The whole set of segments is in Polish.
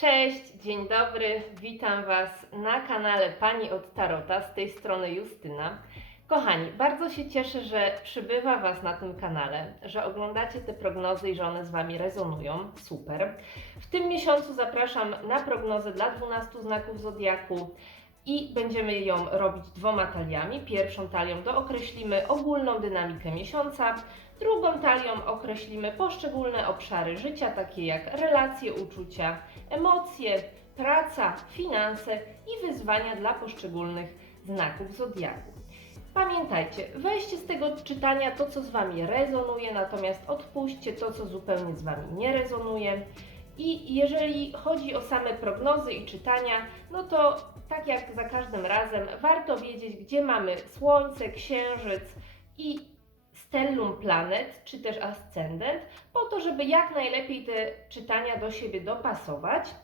Cześć, dzień dobry, witam Was na kanale Pani od Tarota, z tej strony Justyna. Kochani, bardzo się cieszę, że przybywa Was na tym kanale, że oglądacie te prognozy i że one z Wami rezonują. Super. W tym miesiącu zapraszam na prognozę dla 12 znaków Zodiaku i będziemy ją robić dwoma taliami. Pierwszą talią dookreślimy ogólną dynamikę miesiąca, drugą talią określimy poszczególne obszary życia, takie jak relacje, uczucia, emocje, praca, finanse i wyzwania dla poszczególnych znaków zodiaku. Pamiętajcie, weźcie z tego czytania to, co z Wami rezonuje, natomiast odpuśćcie to, co zupełnie z Wami nie rezonuje. I jeżeli chodzi o same prognozy i czytania, no to tak jak za każdym razem, warto wiedzieć, gdzie mamy Słońce, Księżyc i stellum planet, czy też ascendent, po to, żeby jak najlepiej te czytania do siebie dopasować.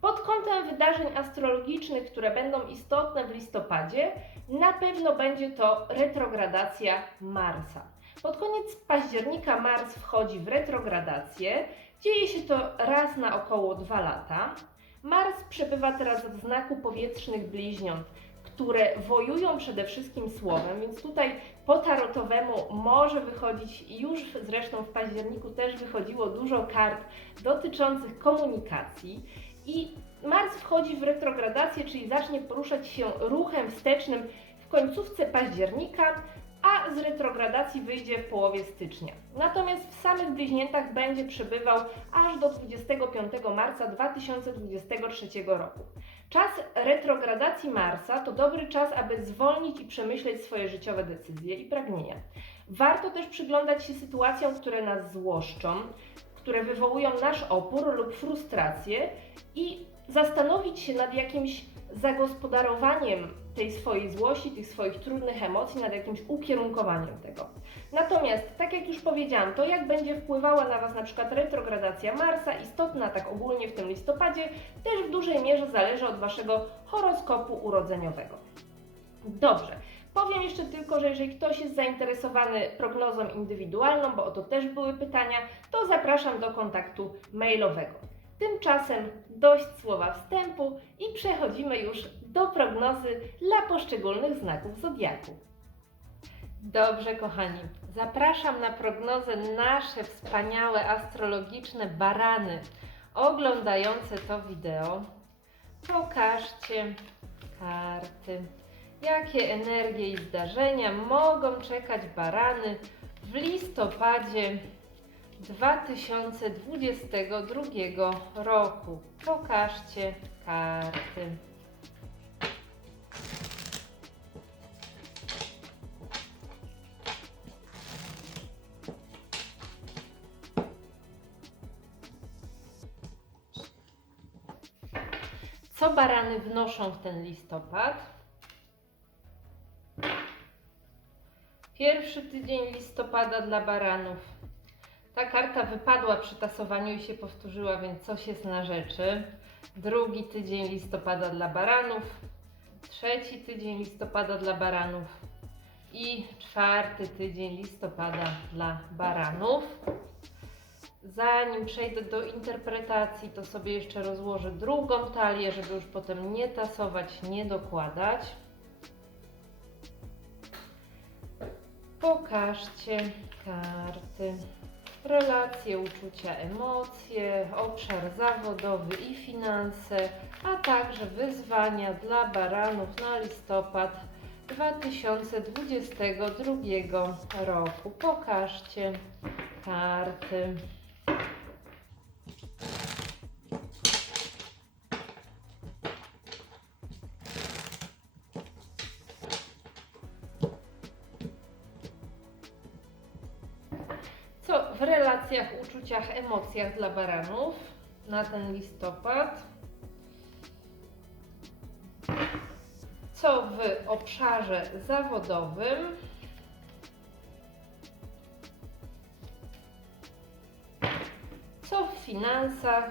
Pod kątem wydarzeń astrologicznych, które będą istotne w listopadzie, na pewno będzie to retrogradacja Marsa. Pod koniec października Mars wchodzi w retrogradację. Dzieje się to raz na około dwa lata. Mars przebywa teraz w znaku powietrznych bliźniąt, które wojują przede wszystkim słowem, więc tutaj po tarotowemu może wychodzić, już zresztą w październiku też wychodziło dużo kart dotyczących komunikacji. I Mars wchodzi w retrogradację, czyli zacznie poruszać się ruchem wstecznym w końcówce października, a z retrogradacji wyjdzie w połowie stycznia. Natomiast w samych bliźniętach będzie przebywał aż do 25 marca 2023 roku. Czas retrogradacji Marsa to dobry czas, aby zwolnić i przemyśleć swoje życiowe decyzje i pragnienia. Warto też przyglądać się sytuacjom, które nas złoszczą, które wywołują nasz opór lub frustrację i zastanowić się nad jakimś zagospodarowaniem tej swojej złości, tych swoich trudnych emocji, nad jakimś ukierunkowaniem tego. Natomiast, tak jak już powiedziałam, to jak będzie wpływała na Was na przykład retrogradacja Marsa, istotna tak ogólnie w tym listopadzie, też w dużej mierze zależy od Waszego horoskopu urodzeniowego. Dobrze. Powiem jeszcze tylko, że jeżeli ktoś jest zainteresowany prognozą indywidualną, bo o to też były pytania, to zapraszam do kontaktu mailowego. Tymczasem dość słowa wstępu i przechodzimy już do prognozy dla poszczególnych znaków zodiaku. Dobrze, kochani, zapraszam na prognozę nasze wspaniałe astrologiczne barany oglądające to wideo. Pokażcie karty. Jakie energie i zdarzenia mogą czekać barany w listopadzie 2022 roku? Pokażcie karty. Co barany wnoszą w ten listopad? Pierwszy tydzień listopada dla baranów. Ta karta wypadła przy tasowaniu i się powtórzyła, więc coś jest na rzeczy. Drugi tydzień listopada dla baranów. Trzeci tydzień listopada dla baranów. I czwarty tydzień listopada dla baranów. Zanim przejdę do interpretacji, to sobie jeszcze rozłożę drugą talię, żeby już potem nie tasować, nie dokładać. Pokażcie karty. Relacje, uczucia, emocje, obszar zawodowy i finanse, a także wyzwania dla baranów na listopad 2022 roku. Pokażcie karty. Emocjach dla baranów na ten listopad? Co w obszarze zawodowym? Co w finansach?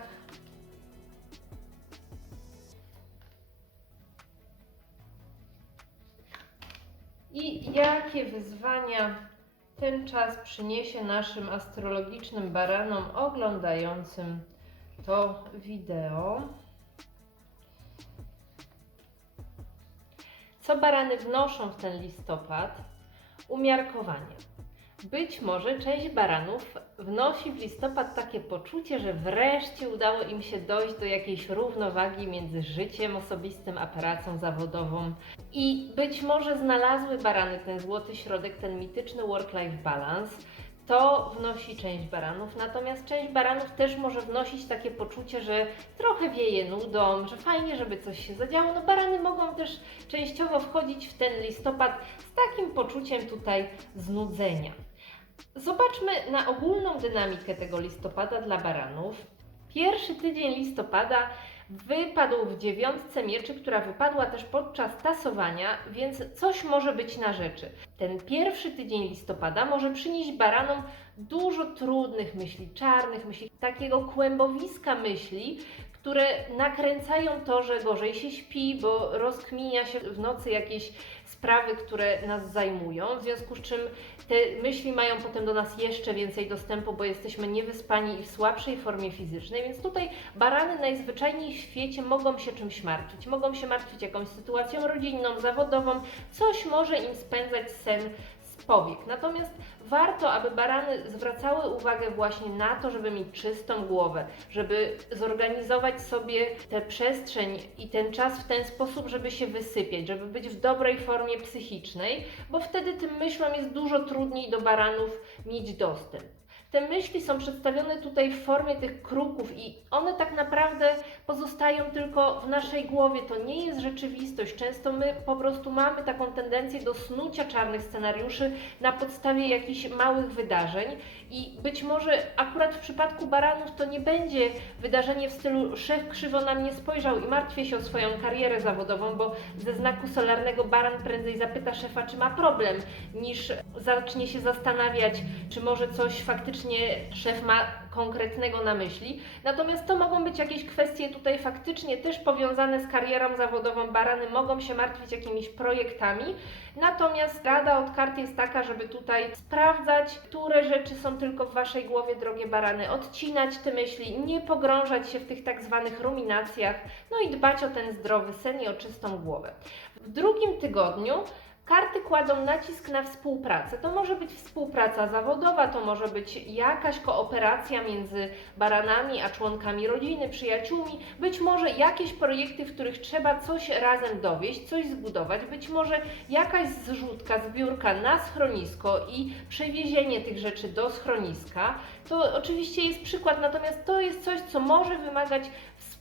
I jakie wyzwania ten czas przyniesie naszym astrologicznym baranom oglądającym to wideo. Co barany wnoszą w ten listopad? Umiarkowanie. Być może część baranów wnosi w listopad takie poczucie, że wreszcie udało im się dojść do jakiejś równowagi między życiem osobistym a pracą zawodową. I być może znalazły barany ten złoty środek, ten mityczny work-life balance. To wnosi część baranów, natomiast część baranów też może wnosić takie poczucie, że trochę wieje nudą, że fajnie, żeby coś się zadziało. No barany mogą też częściowo wchodzić w ten listopad z takim poczuciem tutaj znudzenia. Zobaczmy na ogólną dynamikę tego listopada dla baranów. Pierwszy tydzień listopada wypadł w dziewiątce mieczy, która wypadła też podczas tasowania, więc coś może być na rzeczy. Ten pierwszy tydzień listopada może przynieść baranom dużo trudnych myśli, czarnych myśli, takiego kłębowiska myśli, które nakręcają to, że gorzej się śpi, bo rozkminia się w nocy jakieś sprawy, które nas zajmują, w związku z czym te myśli mają potem do nas jeszcze więcej dostępu, bo jesteśmy niewyspani i w słabszej formie fizycznej, więc tutaj barany najzwyczajniej w świecie mogą się czymś martwić. Mogą się martwić jakąś sytuacją rodzinną, zawodową, coś może im spędzać sen powiek. Natomiast warto, aby barany zwracały uwagę właśnie na to, żeby mieć czystą głowę, żeby zorganizować sobie tę przestrzeń i ten czas w ten sposób, żeby się wysypiać, żeby być w dobrej formie psychicznej, bo wtedy tym myślom jest dużo trudniej do baranów mieć dostęp. Te myśli są przedstawione tutaj w formie tych kruków i one tak naprawdę pozostają tylko w naszej głowie. To nie jest rzeczywistość. Często my po prostu mamy taką tendencję do snucia czarnych scenariuszy na podstawie jakichś małych wydarzeń i być może akurat w przypadku baranów to nie będzie wydarzenie w stylu szef krzywo na mnie spojrzał i martwię się o swoją karierę zawodową, bo ze znaku solarnego baran prędzej zapyta szefa, czy ma problem, niż zacznie się zastanawiać, czy może coś faktycznie szef ma konkretnego na myśli. Natomiast to mogą być jakieś kwestie tutaj faktycznie też powiązane z karierą zawodową. Barany mogą się martwić jakimiś projektami. Natomiast rada od kart jest taka, żeby tutaj sprawdzać, które rzeczy są tylko w Waszej głowie, drogie barany, odcinać te myśli, nie pogrążać się w tych tak zwanych ruminacjach, no i dbać o ten zdrowy sen i o czystą głowę. W drugim tygodniu Karty kładą nacisk na współpracę. To może być współpraca zawodowa, to może być jakaś kooperacja między baranami a członkami rodziny, przyjaciółmi, być może jakieś projekty, w których trzeba coś razem dowieść, coś zbudować, być może jakaś zrzutka, zbiórka na schronisko i przewiezienie tych rzeczy do schroniska. To oczywiście jest przykład, natomiast to jest coś, co może wymagać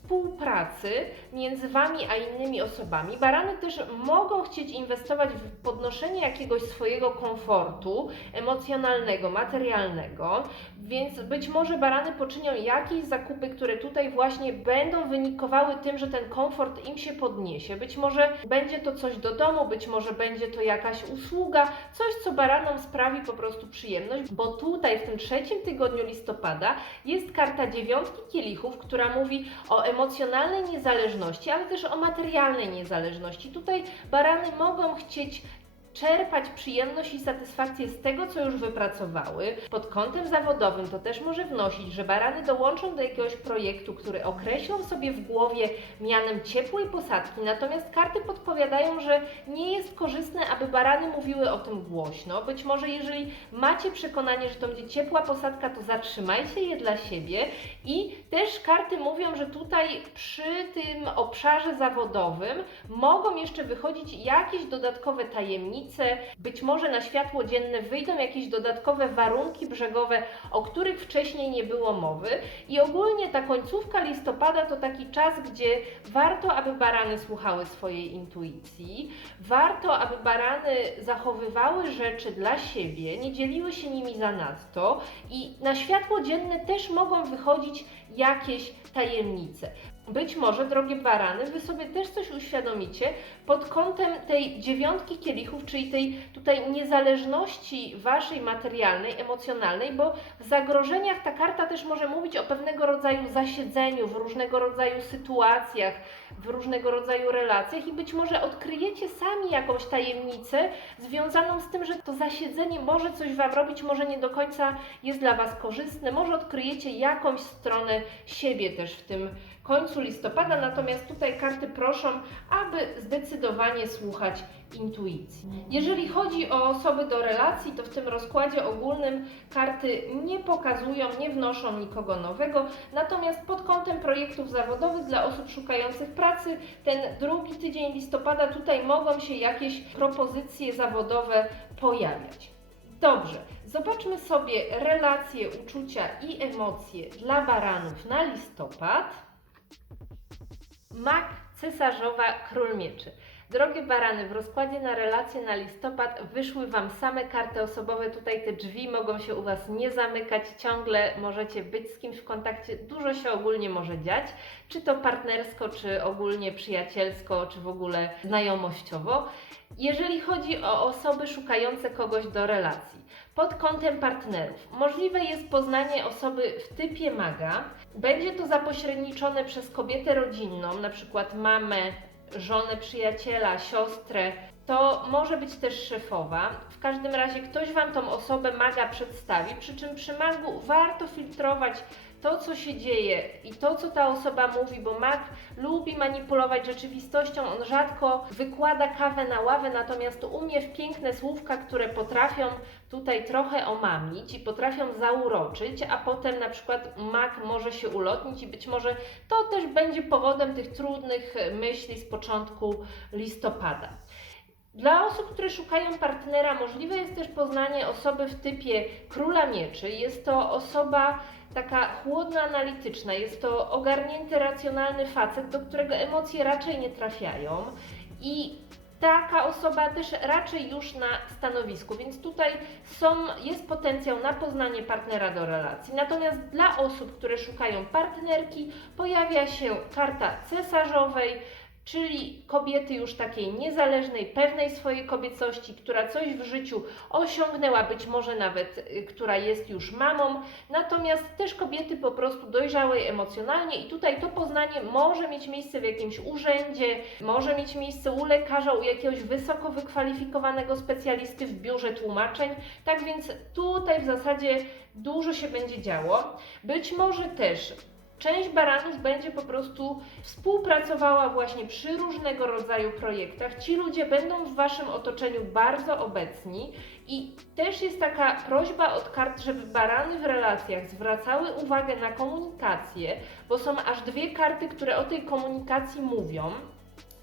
współpracy między Wami a innymi osobami. Barany też mogą chcieć inwestować w podnoszenie jakiegoś swojego komfortu emocjonalnego, materialnego, więc być może barany poczynią jakieś zakupy, które tutaj właśnie będą wynikowały tym, że ten komfort im się podniesie. Być może będzie to coś do domu, być może będzie to jakaś usługa, coś, co baranom sprawi po prostu przyjemność, bo tutaj w tym trzecim tygodniu listopada jest karta dziewiątki kielichów, która mówi o emocjonalnej niezależności, ale też o materialnej niezależności. Tutaj barany mogą chcieć czerpać przyjemność i satysfakcję z tego, co już wypracowały. Pod kątem zawodowym to też może wnosić, że barany dołączą do jakiegoś projektu, który określą sobie w głowie mianem ciepłej posadki, natomiast karty podpowiadają, że nie jest korzystne, aby barany mówiły o tym głośno. Być może jeżeli macie przekonanie, że to będzie ciepła posadka, to zatrzymajcie je dla siebie i też karty mówią, że tutaj przy tym obszarze zawodowym mogą jeszcze wychodzić jakieś dodatkowe tajemnice, być może na światło dzienne wyjdą jakieś dodatkowe warunki brzegowe, o których wcześniej nie było mowy. I ogólnie ta końcówka listopada to taki czas, gdzie warto, aby barany słuchały swojej intuicji, warto, aby barany zachowywały rzeczy dla siebie, nie dzieliły się nimi zanadto i na światło dzienne też mogą wychodzić jakieś tajemnice. Być może, drogie barany, wy sobie też coś uświadomicie pod kątem tej dziewiątki kielichów, czyli tej tutaj niezależności waszej materialnej, emocjonalnej, bo w zagrożeniach ta karta też może mówić o pewnego rodzaju zasiedzeniu w różnego rodzaju sytuacjach, w różnego rodzaju relacjach i być może odkryjecie sami jakąś tajemnicę związaną z tym, że to zasiedzenie może coś wam robić, może nie do końca jest dla was korzystne, może odkryjecie jakąś stronę siebie też w tym końcu listopada, natomiast tutaj karty proszą, aby zdecydowanie słuchać intuicji. Jeżeli chodzi o osoby do relacji, to w tym rozkładzie ogólnym karty nie pokazują, nie wnoszą nikogo nowego, natomiast pod kątem projektów zawodowych dla osób szukających pracy, ten drugi tydzień listopada tutaj mogą się jakieś propozycje zawodowe pojawiać. Dobrze, zobaczmy sobie relacje, uczucia i emocje dla baranów na listopad. Mak, cesarzowa, król mieczy. Drogie barany, w rozkładzie na relacje na listopad wyszły Wam same karty osobowe. Tutaj te drzwi mogą się u Was nie zamykać, ciągle możecie być z kimś w kontakcie. Dużo się ogólnie może dziać, czy to partnersko, czy ogólnie przyjacielsko, czy w ogóle znajomościowo. Jeżeli chodzi o osoby szukające kogoś do relacji, pod kątem partnerów, możliwe jest poznanie osoby w typie maga. Będzie to zapośredniczone przez kobietę rodzinną, na przykład mamę, żonę przyjaciela, siostrę. To może być też szefowa. W każdym razie ktoś Wam tą osobę maga przedstawi, przy czym przy magu warto filtrować to, co się dzieje i to, co ta osoba mówi, bo mag lubi manipulować rzeczywistością, on rzadko wykłada kawę na ławę, natomiast umie w piękne słówka, które potrafią tutaj trochę omamić i potrafią zauroczyć, a potem na przykład mag może się ulotnić i być może to też będzie powodem tych trudnych myśli z początku listopada. Dla osób, które szukają partnera, możliwe jest też poznanie osoby w typie króla mieczy. Jest to osoba taka chłodna, analityczna, jest to ogarnięty, racjonalny facet, do którego emocje raczej nie trafiają i taka osoba też raczej już na stanowisku, więc tutaj są, jest potencjał na poznanie partnera do relacji. Natomiast dla osób, które szukają partnerki, pojawia się karta cesarzowej, czyli kobiety już takiej niezależnej, pewnej swojej kobiecości, która coś w życiu osiągnęła, być może nawet y, która jest już mamą, natomiast też kobiety po prostu dojrzałej emocjonalnie i tutaj to poznanie może mieć miejsce w jakimś urzędzie, może mieć miejsce u lekarza, u jakiegoś wysoko wykwalifikowanego specjalisty w biurze tłumaczeń, tak więc tutaj w zasadzie dużo się będzie działo. Być może też Część baranów będzie po prostu współpracowała właśnie przy różnego rodzaju projektach. Ci ludzie będą w Waszym otoczeniu bardzo obecni i też jest taka prośba od kart, żeby barany w relacjach zwracały uwagę na komunikację, bo są aż dwie karty, które o tej komunikacji mówią.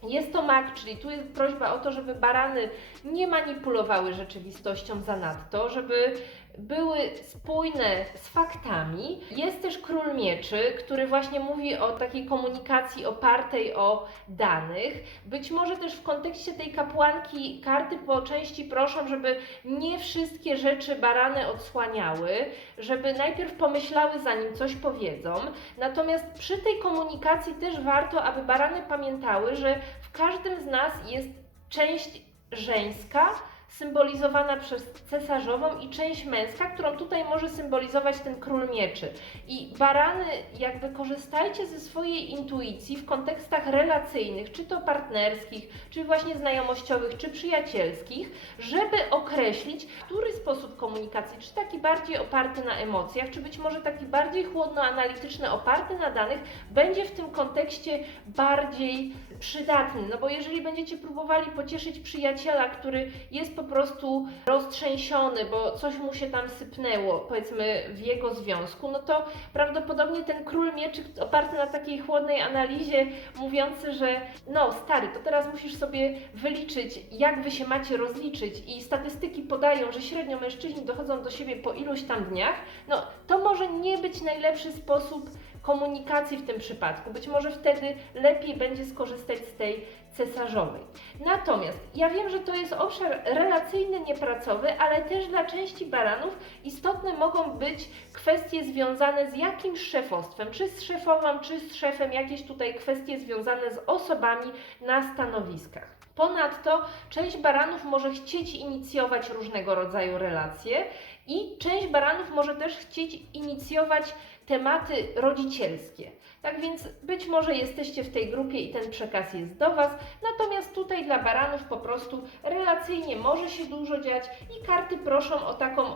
Jest to mak, czyli tu jest prośba o to, żeby barany nie manipulowały rzeczywistością zanadto, żeby były spójne z faktami. Jest też król mieczy, który właśnie mówi o takiej komunikacji opartej o danych. Być może też w kontekście tej kapłanki karty po części proszą, żeby nie wszystkie rzeczy barany odsłaniały, żeby najpierw pomyślały zanim coś powiedzą. Natomiast przy tej komunikacji też warto, aby barany pamiętały, że w każdym z nas jest część żeńska, symbolizowana przez cesarzową i część męska, którą tutaj może symbolizować ten król mieczy. I barany, jakby korzystajcie ze swojej intuicji w kontekstach relacyjnych, czy to partnerskich, czy właśnie znajomościowych, czy przyjacielskich, żeby określić, który sposób komunikacji, czy taki bardziej oparty na emocjach, czy być może taki bardziej chłodno-analityczny, oparty na danych, będzie w tym kontekście bardziej przydatny. No bo jeżeli będziecie próbowali pocieszyć przyjaciela, który jest po prostu roztrzęsiony, bo coś mu się tam sypnęło, powiedzmy w jego związku, no to prawdopodobnie ten król mieczy oparty na takiej chłodnej analizie, mówiący, że no stary, to teraz musisz sobie wyliczyć, jak wy się macie rozliczyć i statystyki podają, że średnio mężczyźni dochodzą do siebie po iluś tam dniach, no to może nie być najlepszy sposób komunikacji w tym przypadku. Być może wtedy lepiej będzie skorzystać z tej cesarzowej. Natomiast ja wiem, że to jest obszar relacyjny, niepracowy, ale też dla części baranów istotne mogą być kwestie związane z jakimś szefostwem, czy z szefową, czy z szefem, jakieś tutaj kwestie związane z osobami na stanowiskach. Ponadto część baranów może chcieć inicjować różnego rodzaju relacje i część baranów może też chcieć inicjować tematy rodzicielskie. Tak więc być może jesteście w tej grupie i ten przekaz jest do Was, natomiast tutaj dla baranów po prostu relacyjnie może się dużo dziać i karty proszą o taką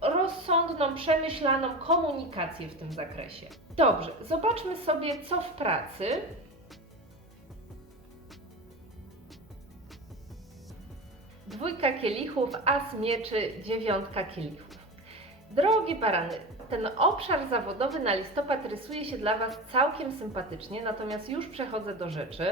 rozsądną, przemyślaną komunikację w tym zakresie. Dobrze, zobaczmy sobie co w pracy. Dwójka kielichów, as mieczy, dziewiątka kielichów. Drogie barany, ten obszar zawodowy na listopad rysuje się dla Was całkiem sympatycznie, natomiast już przechodzę do rzeczy.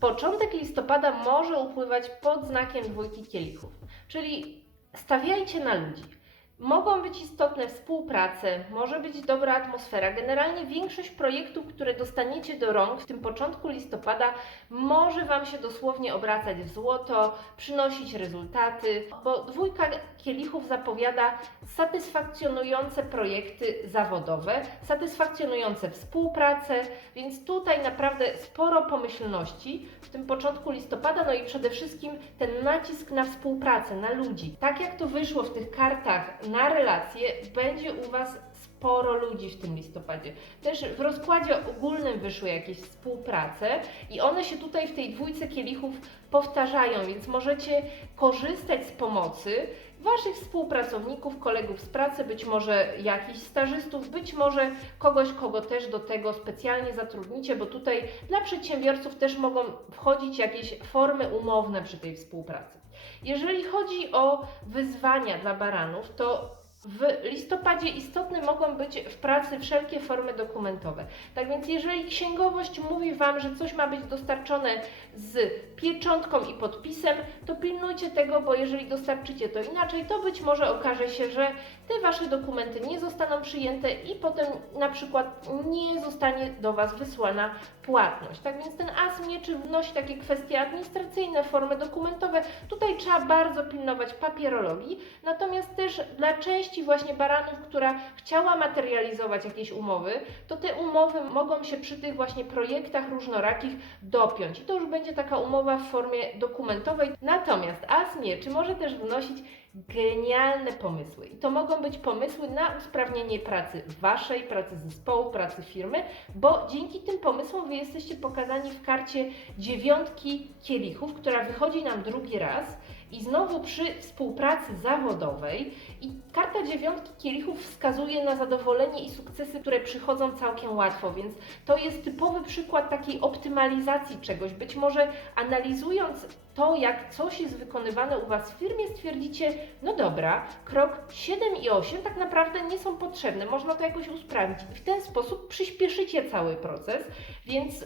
Początek listopada może upływać pod znakiem dwójki kielichów, czyli stawiajcie na ludzi. Mogą być istotne współprace, może być dobra atmosfera. Generalnie większość projektów, które dostaniecie do rąk w tym początku listopada, może Wam się dosłownie obracać w złoto, przynosić rezultaty, bo dwójka kielichów zapowiada satysfakcjonujące projekty zawodowe, satysfakcjonujące współpracę, więc tutaj naprawdę sporo pomyślności w tym początku listopada, no i przede wszystkim ten nacisk na współpracę, na ludzi. Tak jak to wyszło w tych kartach na relacje, będzie u Was sporo ludzi w tym listopadzie. Też w rozkładzie ogólnym wyszły jakieś współprace i one się tutaj w tej dwójce kielichów powtarzają, więc możecie korzystać z pomocy Waszych współpracowników, kolegów z pracy, być może jakichś stażystów, być może kogoś, kogo też do tego specjalnie zatrudnicie, bo tutaj dla przedsiębiorców też mogą wchodzić jakieś formy umowne przy tej współpracy. Jeżeli chodzi o wyzwania dla baranów, to w listopadzie istotne mogą być w pracy wszelkie formy dokumentowe. Tak więc, jeżeli księgowość mówi Wam, że coś ma być dostarczone z pieczątką i podpisem, to pilnujcie tego, bo jeżeli dostarczycie to inaczej, to być może okaże się, że te Wasze dokumenty nie zostaną przyjęte i potem na przykład nie zostanie do Was wysłana płatność. Tak więc ten as mieczy wnosi takie kwestie administracyjne, formy dokumentowe. Tutaj trzeba bardzo pilnować papierologii, natomiast też dla części właśnie baranów, która chciała materializować jakieś umowy, to te umowy mogą się przy tych właśnie projektach różnorakich dopiąć. I to już będzie taka umowa w formie dokumentowej. Natomiast as mieczy może też wnosić genialne pomysły. I to mogą być pomysły na usprawnienie pracy Waszej, pracy zespołu, pracy firmy, bo dzięki tym pomysłom Wy jesteście pokazani w karcie dziewiątki kielichów, która wychodzi nam drugi raz i znowu przy współpracy zawodowej. I karta dziewiątki kielichów wskazuje na zadowolenie i sukcesy, które przychodzą całkiem łatwo, więc to jest typowy przykład takiej optymalizacji czegoś. Być może analizując to, jak coś jest wykonywane u Was w firmie, stwierdzicie, no dobra, krok 7 i 8 tak naprawdę nie są potrzebne, można to jakoś usprawnić. W ten sposób przyspieszycie cały proces, więc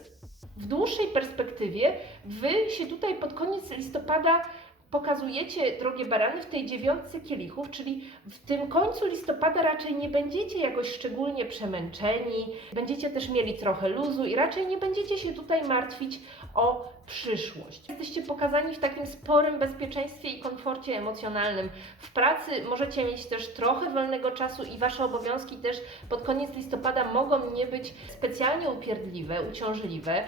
w dłuższej perspektywie Wy się tutaj pod koniec listopada pokazujecie, drogie barany, w tej dziewiątce kielichów, czyli w tym końcu listopada raczej nie będziecie jakoś szczególnie przemęczeni, będziecie też mieli trochę luzu i raczej nie będziecie się tutaj martwić o przyszłość. Jesteście pokazani w takim sporym bezpieczeństwie i komforcie emocjonalnym. W pracy możecie mieć też trochę wolnego czasu i Wasze obowiązki też pod koniec listopada mogą nie być specjalnie upierdliwe, uciążliwe.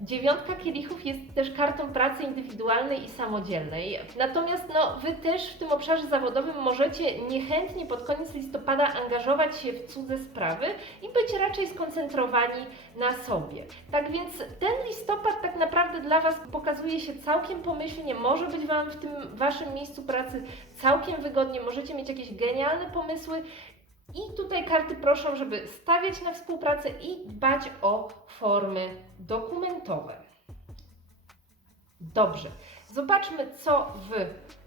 Dziewiątka kielichów jest też kartą pracy indywidualnej i samodzielnej. Natomiast no, Wy też w tym obszarze zawodowym możecie niechętnie pod koniec listopada angażować się w cudze sprawy i być raczej skoncentrowani na sobie. Tak więc ten listopad tak naprawdę dla Was pokazuje się całkiem pomyślnie, może być Wam w tym Waszym miejscu pracy całkiem wygodnie, możecie mieć jakieś genialne pomysły i tutaj karty proszą, żeby stawiać na współpracę i dbać o formy dokumentowe. Dobrze, zobaczmy co w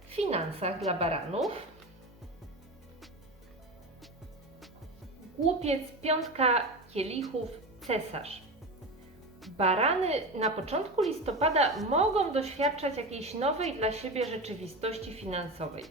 finansach dla baranów. Głupiec, piątka kielichów, cesarz. Barany na początku listopada mogą doświadczać jakiejś nowej dla siebie rzeczywistości finansowej.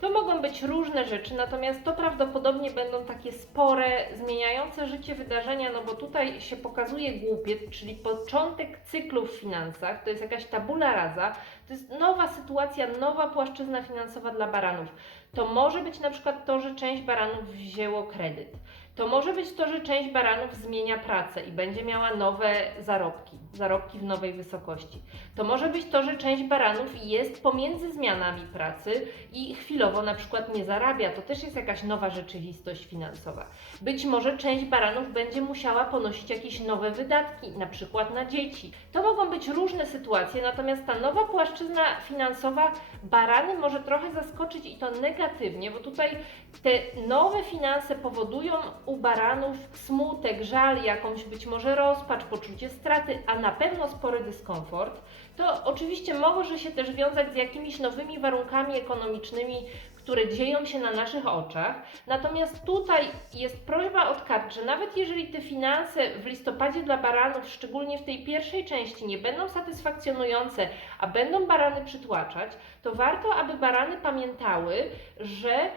To mogą być różne rzeczy, natomiast to prawdopodobnie będą takie spore, zmieniające życie wydarzenia, no bo tutaj się pokazuje głupiec, czyli początek cyklu w finansach, to jest jakaś tabula rasa, to jest nowa sytuacja, nowa płaszczyzna finansowa dla baranów. To może być na przykład to, że część baranów wzięło kredyt. To może być to, że część baranów zmienia pracę i będzie miała nowe zarobki, zarobki w nowej wysokości. To może być to, że część baranów jest pomiędzy zmianami pracy i chwilowo na przykład nie zarabia. To też jest jakaś nowa rzeczywistość finansowa. Być może część baranów będzie musiała ponosić jakieś nowe wydatki, na przykład na dzieci. To mogą być różne sytuacje, natomiast ta nowa płaszczyzna finansowa barany może trochę zaskoczyć i to negatywnie, bo tutaj te nowe finanse powodują u baranów smutek, żal, jakąś być może rozpacz, poczucie straty, a na pewno spory dyskomfort. To oczywiście może się też wiązać z jakimiś nowymi warunkami ekonomicznymi, które dzieją się na naszych oczach. Natomiast tutaj jest prośba od kart, że nawet jeżeli te finanse w listopadzie dla baranów, szczególnie w tej pierwszej części, nie będą satysfakcjonujące, a będą barany przytłaczać, to warto, aby barany pamiętały, że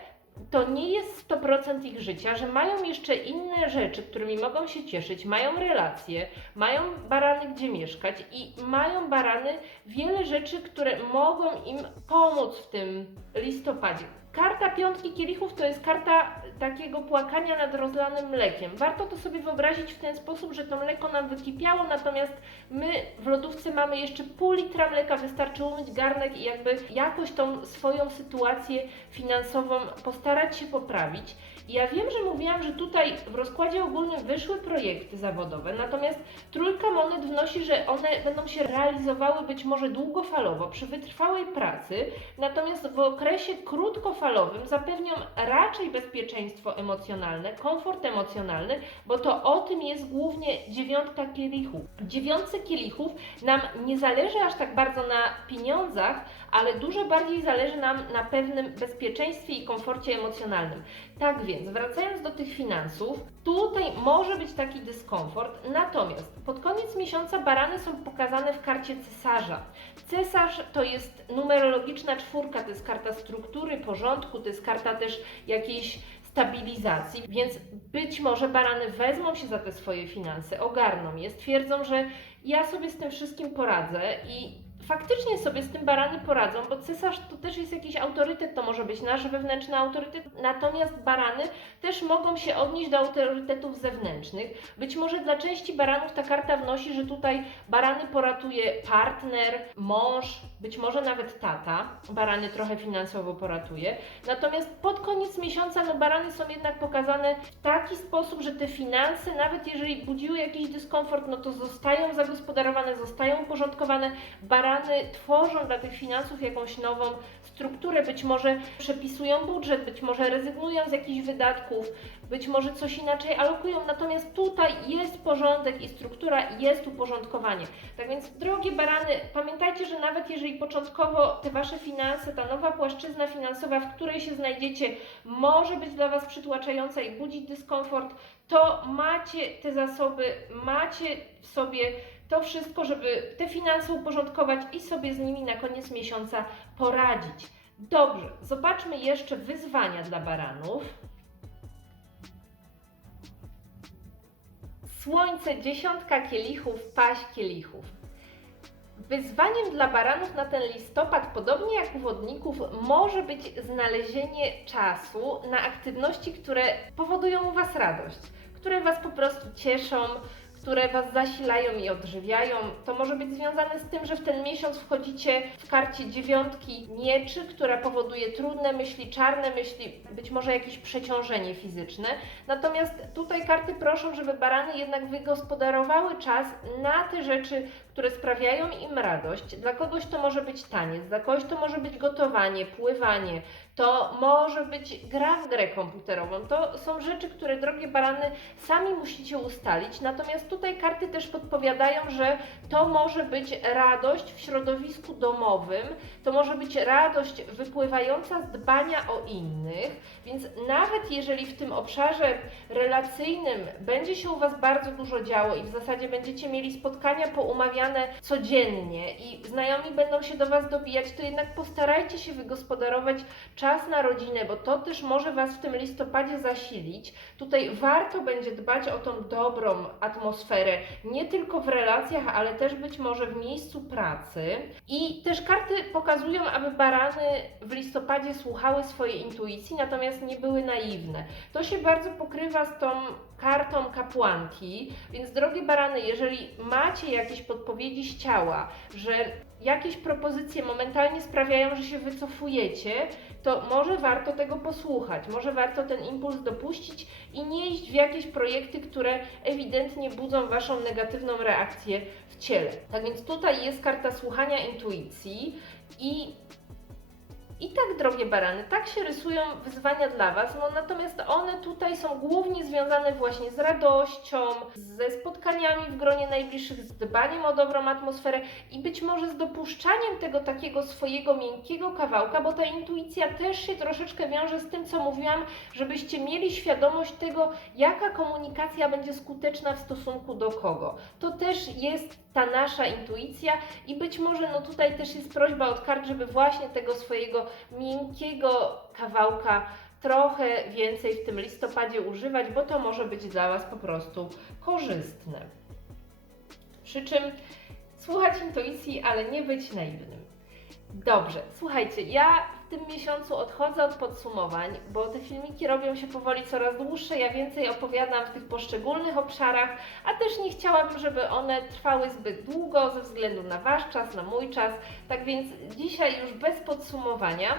to nie jest 100% ich życia, że mają jeszcze inne rzeczy, którymi mogą się cieszyć, mają relacje, mają barany gdzie mieszkać i mają barany wiele rzeczy, które mogą im pomóc w tym listopadzie. Karta piątki kielichów to jest karta takiego płakania nad rozlanym mlekiem. Warto to sobie wyobrazić w ten sposób, że to mleko nam wykipiało, natomiast my w lodówce mamy jeszcze pół litra mleka, wystarczy umyć garnek i jakby jakoś tą swoją sytuację finansową postarać się poprawić. Ja wiem, że mówiłam, że tutaj w rozkładzie ogólnym wyszły projekty zawodowe, natomiast trójka monet wnosi, że one będą się realizowały być może długofalowo, przy wytrwałej pracy, natomiast w okresie krótkofalowym zapewnią raczej bezpieczeństwo emocjonalne, komfort emocjonalny, bo to o tym jest głównie dziewiątka kielichów. Dziewiątce kielichów nam nie zależy aż tak bardzo na pieniądzach, ale dużo bardziej zależy nam na pewnym bezpieczeństwie i komforcie emocjonalnym. Tak więc, wracając do tych finansów, tutaj może być taki dyskomfort, natomiast pod koniec miesiąca barany są pokazane w karcie cesarza. Cesarz to jest numerologiczna czwórka, to jest karta struktury, porządku, to jest karta też jakiejś stabilizacji, więc być może barany wezmą się za te swoje finanse, ogarną je, stwierdzą, że ja sobie z tym wszystkim poradzę i faktycznie sobie z tym barany poradzą, bo cesarz to też jest jakiś autorytet, to może być nasz wewnętrzny autorytet, natomiast barany też mogą się odnieść do autorytetów zewnętrznych. Być może dla części baranów ta karta wnosi, że tutaj barany poratuje partner, mąż, być może nawet tata, barany trochę finansowo poratuje. Natomiast pod koniec miesiąca no barany są jednak pokazane w taki sposób, że te finanse, nawet jeżeli budziły jakiś dyskomfort, no to zostają zagospodarowane, zostają uporządkowane. Barany tworzą dla tych finansów jakąś nową strukturę, być może przepisują budżet, być może rezygnują z jakichś wydatków, być może coś inaczej alokują. Natomiast tutaj jest porządek i struktura, jest uporządkowanie. Tak więc, drogie barany, pamiętajcie, że nawet jeżeli początkowo te wasze finanse, ta nowa płaszczyzna finansowa, w której się znajdziecie, może być dla was przytłaczająca i budzić dyskomfort, to macie te zasoby, macie w sobie to wszystko, żeby te finanse uporządkować i sobie z nimi na koniec miesiąca poradzić. Dobrze, zobaczmy jeszcze wyzwania dla baranów. Słońce, dziesiątka kielichów, paść kielichów. Wyzwaniem dla baranów na ten listopad, podobnie jak u wodników, może być znalezienie czasu na aktywności, które powodują u Was radość, które Was po prostu cieszą, które Was zasilają i odżywiają. To może być związane z tym, że w ten miesiąc wchodzicie w karcie dziewiątki mieczy, która powoduje trudne myśli, czarne myśli, być może jakieś przeciążenie fizyczne. Natomiast tutaj karty proszą, żeby barany jednak wygospodarowały czas na te rzeczy, które sprawiają im radość. Dla kogoś to może być taniec, dla kogoś to może być gotowanie, pływanie, to może być gra w grę komputerową. To są rzeczy, które drogie barany sami musicie ustalić. Natomiast tutaj karty też podpowiadają, że to może być radość w środowisku domowym, to może być radość wypływająca z dbania o innych. Więc nawet jeżeli w tym obszarze relacyjnym będzie się u Was bardzo dużo działo i w zasadzie będziecie mieli spotkania poumawiane codziennie i znajomi będą się do Was dobijać, to jednak postarajcie się wygospodarować czas na rodzinę, bo to też może Was w tym listopadzie zasilić. Tutaj warto będzie dbać o tą dobrą atmosferę, nie tylko w relacjach, ale też być może w miejscu pracy. I też karty pokazują, aby barany w listopadzie słuchały swojej intuicji, natomiast nie były naiwne. To się bardzo pokrywa z tą kartą kapłanki, więc drogie barany, jeżeli macie jakieś podpowiedzi z ciała, że jakieś propozycje momentalnie sprawiają, że się wycofujecie, to może warto tego posłuchać, może warto ten impuls dopuścić i nie iść w jakieś projekty, które ewidentnie budzą Waszą negatywną reakcję w ciele. Tak więc tutaj jest karta słuchania intuicji i i tak, drogie barany, tak się rysują wyzwania dla Was, no natomiast one tutaj są głównie związane właśnie z radością, ze spotkaniami w gronie najbliższych, z dbaniem o dobrą atmosferę i być może z dopuszczaniem tego takiego swojego miękkiego kawałka, bo ta intuicja też się troszeczkę wiąże z tym, co mówiłam, żebyście mieli świadomość tego, jaka komunikacja będzie skuteczna w stosunku do kogo. To też jest ta nasza intuicja i być może no tutaj też jest prośba od kart, żeby właśnie tego swojego miękkiego kawałka trochę więcej w tym listopadzie używać, bo to może być dla Was po prostu korzystne. Przy czym słuchać intuicji, ale nie być naiwnym. Dobrze, słuchajcie, ja w tym miesiącu odchodzę od podsumowań, bo te filmiki robią się powoli coraz dłuższe. Ja więcej opowiadam w tych poszczególnych obszarach, a też nie chciałabym, żeby one trwały zbyt długo ze względu na Wasz czas, na mój czas. Tak więc dzisiaj już bez podsumowania.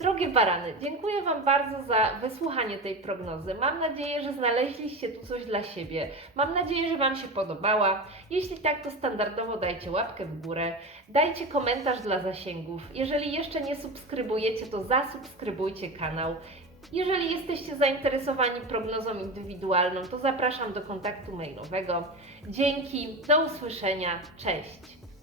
Drogie barany, dziękuję Wam bardzo za wysłuchanie tej prognozy. Mam nadzieję, że znaleźliście tu coś dla siebie. Mam nadzieję, że Wam się podobała. Jeśli tak, to standardowo dajcie łapkę w górę, dajcie komentarz dla zasięgów. Jeżeli jeszcze nie subskrybujecie, to zasubskrybujcie kanał. Jeżeli jesteście zainteresowani prognozą indywidualną, to zapraszam do kontaktu mailowego. Dzięki, do usłyszenia, cześć!